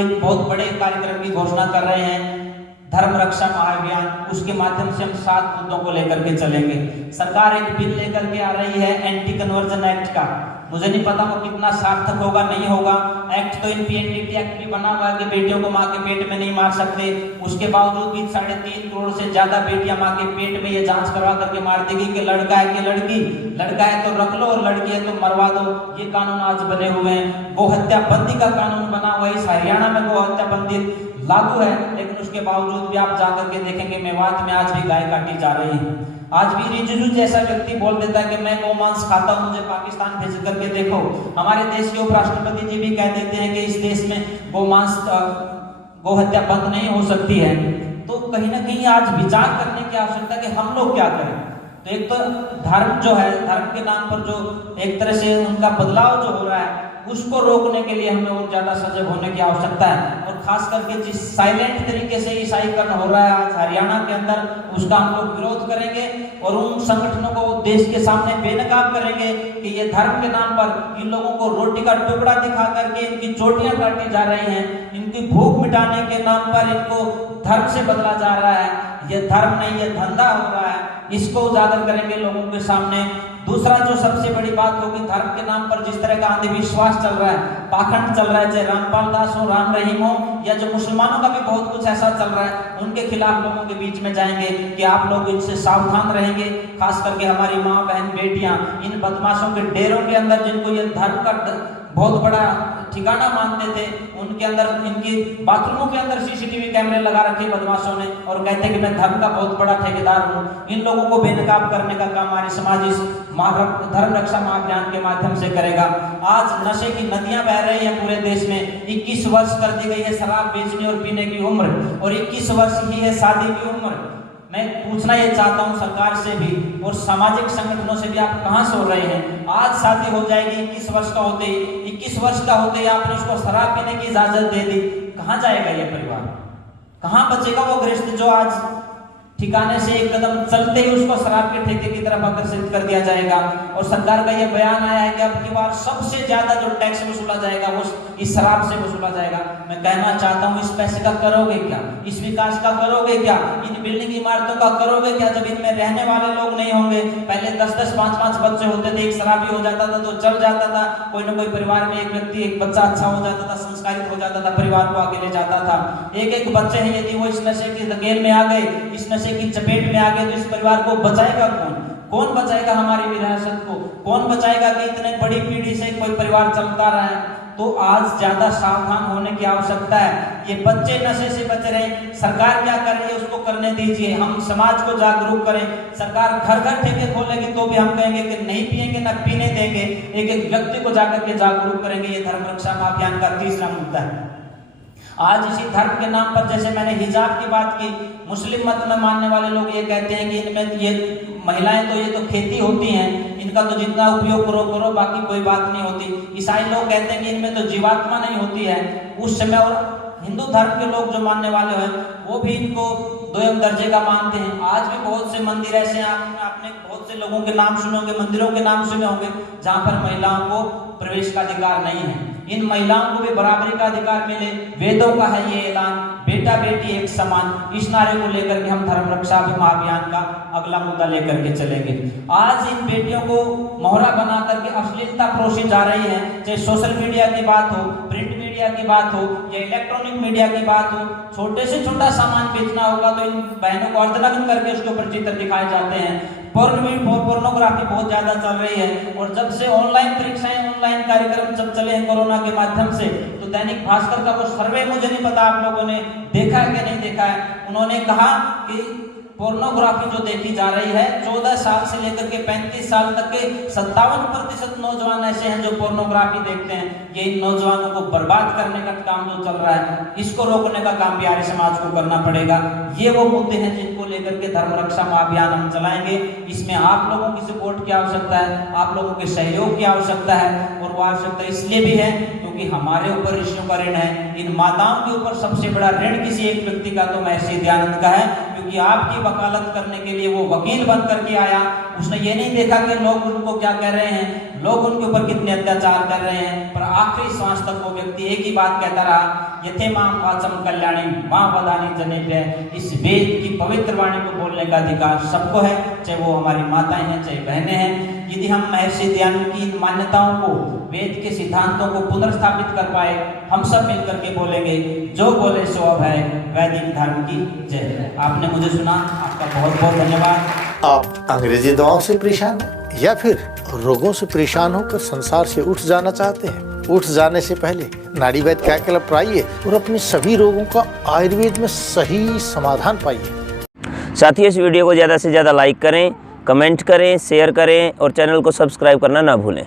एक बहुत बड़े कार्यक्रम की घोषणा कर रहे हैं, धर्म रक्षा महाअभियान। उसके माध्यम से हम 7 मुद्दों को लेकर के चलेंगे। सरकार एक बिल लेकर के आ रही है एंटी कन्वर्जन एक्ट का। मुझे नहीं पता वो कितना सार्थक होगा, नहीं होगा। एक्ट तो इन पीएनडीटी एक्ट भी बना हुआ है कि बेटियों को माँ के पेट में नहीं मार सकते। उसके बावजूद भी 3.5 करोड़ से ज्यादा बेटियां माँ के पेट में ये जांच करवा करके मार देगी कि लड़का है कि लड़की, लड़का है तो रख लो और लड़की है तो मरवा दो। ये कानून आज बने हुए हैं। गोहत्या बंदी का कानून बना हुआ है, इस हरियाणा में गोहत्या बंदी लागू है, लेकिन उसके बावजूद भी आप जाकर के देखेंगे मेवात में आज भी गाय काटी जा रही है। आज भी रिजुजू जैसा व्यक्ति बोल देता है कि मैं गोमांस खाता हूं, मुझे पाकिस्तान भेज करके देखो। हमारे देश के उपराष्ट्रपति जी भी कह देते हैं कि इस देश में गोहत्या बंद नहीं हो सकती है। तो कहीं ना कहीं आज विचार करने की आवश्यकता है कि हम लोग क्या करें। तो एक तो धर्म जो है, धर्म के नाम पर जो एक तरह से उनका बदलाव जो हो रहा है, उसको रोकने के लिए हमें और ज्यादा सजग होने की आवश्यकता है। और खास करके जिस साइलेंट तरीके से ईसाईकरण हो रहा है आज हरियाणा के अंदर, उसका हम लोग विरोध करेंगे और उन संगठनों को देश के सामने बेनकाब करेंगे कि ये धर्म के नाम पर इन लोगों को रोटी का टुकड़ा दिखा करके इनकी चोटियां काटी जा रही हैं। इनकी भूख मिटाने के नाम पर इनको धर्म से बदला जा रहा है। ये धर्म नहीं, ये धंधा हो रहा है। इसको उजागर करेंगे लोगों के सामने। दूसरा जो सबसे बड़ी बात होगी, धर्म के नाम पर जिस तरह का अंधविश्वास चल रहा है, पाखंड चल रहा है, चाहे रामपाल दास हो, राम रहीम हो, या जो मुसलमानों का भी बहुत कुछ ऐसा चल रहा है, उनके खिलाफ लोगों के बीच में जाएंगे कि आप लोग इनसे सावधान रहेंगे। खास करके हमारी माँ बहन बेटियां इन बदमाशों के डेरों के अंदर, जिनको ये धर्म का बहुत बड़ा ठिकाना मानते थे, उनके अंदर, इनकी बाथरूमों के अंदर सीसीटीवी कैमरे लगा रखे बदमाशों ने और कहते कि मैं धर्म का बहुत बड़ा ठेकेदार हूं। इन लोगों को बेनकाब करने का काम हमारे समाज इस धर्म रक्षा महाअभियान के माध्यम से करेगा। आज नशे की नदियां बह रही हैं पूरे देश में। 21 वर्ष कर दी गई है शराब बेचने और पीने की उम्र, और 21 वर्ष ही है शादी की उम्र। मैं पूछना ये चाहता हूं सरकार से भी और सामाजिक संगठनों से भी, आप कहां सो रहे हैं? आज शादी हो जाएगी 21 वर्ष का होते ही, 21 वर्ष का होते ही आपने उसको शराब पीने की इजाजत दे दी। कहां जाएगा ये परिवार? कहां बचेगा वो गृहस्थ जो आज ठिकाने से एक कदम चलते ही उसको शराब के ठेके की तरफ आकर्षित कर दिया जाएगा? और सरकार का यह बयान आया है कि अब की बार सबसे ज्यादा जो टैक्स वसूला जाएगा वो इस शराब से वसूला जाएगा। मैं कहना चाहता हूं, इस पैसे का करोगे क्या? इस विकास का करोगे क्या? इन बिल्डिंग इमारतों का करोगे क्या जब इनमें रहने वाले लोग नहीं होंगे? पहले 10-10, 5-5 बच्चे होते थे, एक शराबी हो जाता था तो चल जाता था। कोई ना कोई परिवार में एक व्यक्ति, एक बच्चा अच्छा हो जाता था, संस्कारित हो जाता था, परिवार को आगे ले जाता था। एक बच्चे हैं, यदि वो इस नशे की धकेल में आ गए, इस नशे की चपेट में आ गए, तो इस परिवार को बचाएगा कौन? कौन बचाएगा हमारी विरासत को? कौन बचाएगा कि इतने बड़ी पीढ़ी से कोई परिवार चलता रहा है? तो आज ज्यादा सावधान होने की आवश्यकता है। ये बच्चे नशे से बच रहे, सरकार क्या कर रही है उसको करने दीजिए। हम समाज को जागरूक करें। सरकार घर घर ठेके खोलेगी तो भी हम कहेंगे कि नहीं पिएंगे, ना पीने देंगे। एक एक व्यक्ति को जाकर के जागरूक करेंगे। ये धर्म रक्षा महाअभियान का तीसरा मुद्दा है। आज इसी धर्म के नाम पर, जैसे मैंने हिजाब की बात की, मुस्लिम मत में मानने वाले लोग ये कहते हैं कि इनमें ये महिलाएं तो ये तो खेती होती हैं, इनका तो जितना उपयोग करो करो, बाकी कोई बात नहीं होती। ईसाई लोग कहते हैं कि इनमें तो जीवात्मा नहीं होती है उस समय। और हिंदू धर्म के लोग जो मानने वाले हैं वो भी इनको दोयम दर्जे का मानते हैं। आज भी बहुत से मंदिर ऐसे हैं, आपने बहुत से लोगों के नाम सुने होंगे, मंदिरों के नाम सुने होंगे, जहां पर महिलाओं को प्रवेश का अधिकार नहीं है। इन महिलाओं को भी बराबरी का अधिकार मिले, वेदों का है ये ऐलान, बेटा बेटी एक समान। इस नारे को लेकर के हम धर्म रक्षा महाअभियान का अगला मुद्दा लेकर के चलेंगे। आज इन बेटियों को मोहरा बना करके अश्लीलता परोसी जा रही है, चाहे सोशल मीडिया की बात हो, प्रिंट मीडिया की बात हो या इलेक्ट्रॉनिक मीडिया की बात हो। छोटे से छोटा सामान बेचना होगा तो इन बहनों को अर्धनग्न करके उसके ऊपर चित्र दिखाए जाते हैं। पोर्नोग्राफी बहुत ज्यादा चल रही है। और जब से ऑनलाइन परीक्षाएं, ऑनलाइन कार्यक्रम जब चले हैं कोरोना के माध्यम से, तो दैनिक भास्कर का वो सर्वे, मुझे नहीं पता आप लोगों ने देखा है कि नहीं देखा है, उन्होंने कहा कि पोर्नोग्राफी जो देखी जा रही है 14 साल से लेकर के 35 साल तक के 57% नौजवान ऐसे हैं जो पोर्नोग्राफी देखते हैं। ये इन नौजवानों को बर्बाद करने का काम जो चल रहा है, इसको रोकने का काम भी आर्य समाज को करना पड़ेगा। ये वो मुद्दे हैं जिनको लेकर के धर्म रक्षा महाअभियान हम चलाएंगे। इसमें आप लोगों की सपोर्ट की आवश्यकता है, आप लोगों के सहयोग की आवश्यकता है। और वो आवश्यकता इसलिए भी है क्योंकि हमारे ऊपर ऋषियों का ऋण है। इन माताओं के ऊपर सबसे बड़ा ऋण किसी एक व्यक्ति का तो महर्षि दयानंद का है, क्योंकि आपकी वकालत करने के लिए वो वकील बन करके आया। उसने ये नहीं देखा कि लोग उनको क्या कह रहे हैं, लोग उनके ऊपर कितने अत्याचार कर रहे हैं, पर आखिरी सांस तक वो व्यक्ति एक ही बात कहता रहा, यथे मां वाचम कल्याणी मां वदानी जनेभ्यः। इस वेद की पवित्र वाणी को बोलने का अधिकार सबको है, चाहे वो हमारी माताएं हैं चाहे बहनें हैं। यदि हम महर्षि दयानंद की मान्यताओं को, वेद के सिद्धांतों को पुनर्स्थापित कर पाए, हम सब मिलकर के बोलेंगे, जो बोले सो अब है वैदिक धर्म की जय। आपने मुझे सुना, आपका बहुत बहुत धन्यवाद। आप अंग्रेजी दवाओं से परेशान हैं या फिर रोगों से परेशान होकर संसार से उठ जाना चाहते हैं? उठ जाने से पहले नाड़ी वैद्य क्या क्लब आइए और अपने सभी रोगों का आयुर्वेद में सही समाधान पाइए। साथियों, इस वीडियो को ज़्यादा से ज़्यादा लाइक करें, कमेंट करें, शेयर करें और चैनल को सब्सक्राइब करना ना भूलें।